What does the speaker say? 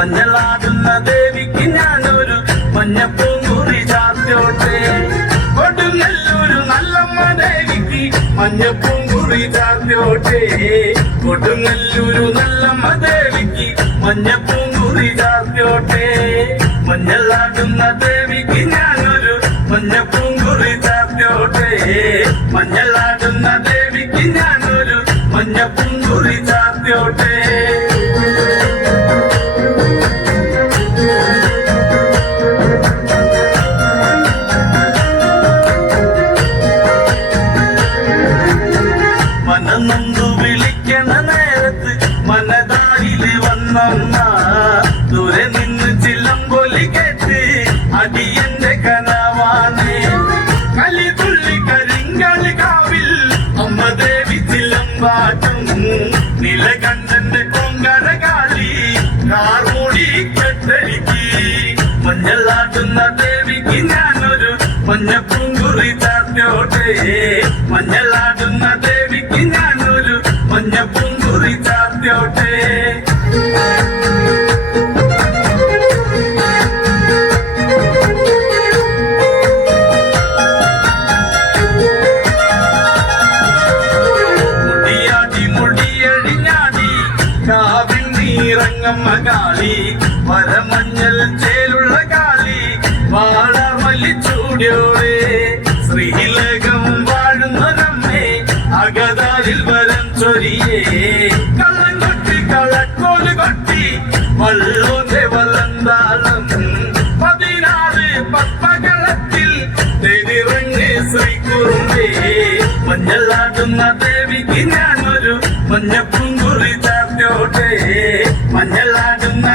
മഞ്ഞളാടുന്ന ദേവിക്ക് ഞാനൊരു മഞ്ഞപ്പൂങ്കുറി ചാർത്തോട്ടെ. കൊടുങ്ങല്ലൂരു നല്ലമ്മ ദേവിക്ക് മഞ്ഞപ്പൂങ്കുറി ചാർത്തോട്ടെ. കൊടുങ്ങല്ലൂരു നല്ലമ്മ ദേവിക്ക് മഞ്ഞപ്പൂങ്കുറി ചാർത്തോട്ടെ. മഞ്ഞളാടുന്ന ദേവിക്ക് ഞാനൊരു മഞ്ഞപ്പൂങ്കുറി ചാർത്തോട്ടെ. മഞ്ഞളാടുന്ന ദേവിക്ക് ഞാനൊരു മഞ്ഞപ്പൂങ്കുറി ചാർത്തോട്ടെ. മനനൊന്തു വിളിക്കണ നേരത്ത് മനതാരില് വന്നമ്മ ദൂരെ നിന്ന് ചിലമ്പൊലി കേട്ട് അടിയന്റെ കനവാണ്. കലിതുള്ളി കരിങ്കളി കാവിൽ അമ്മ ദേവി ചിലമ്പാട്ടും. നിലകണ്ഠന്റെ കൊങ്കര കാളി കാർമൂടി കെട്ടരിക്ക്. മഞ്ഞളാടുന്ന ദേവിക്ക് ഞാനൊരു മഞ്ഞപ്പൂങ്കുറി ചാർത്തോട്ടെ. മഞ്ഞളാടുന്ന ദേവിക്ക് ഞാനൊരു മഞ്ഞപ്പൂങ്കുറി ചാർത്തോട്ടെ. മുടിയാടി മുടിയടിഞ്ഞാടി കാവിൽ നീറങ്ങമ്മ കാളി. വരമഞ്ഞൽ ചേലുള്ള കാളി വാഴമല്ലിച്ചൂടിയോളെ. ശ്രീലകം വാഴുന്നൊരമ്മേ അകതാരിൽ വരം ചൊരിയേ. കള്ളം കൊട്ടി കളക്കോല് കൊട്ടി വള്ളോന്റെ വലന്താളം. 16 പപ്പകളത്തിൽ തെരിറങ്ങ് ശ്രീകുറുമ്പേ. മഞ്ഞളാടുന്ന ദേവിക്ക് ഞാനൊരു മഞ്ഞപ്പൂങ്കുറി ചാർത്തോട്ടെ. മഞ്ഞളാടുന്ന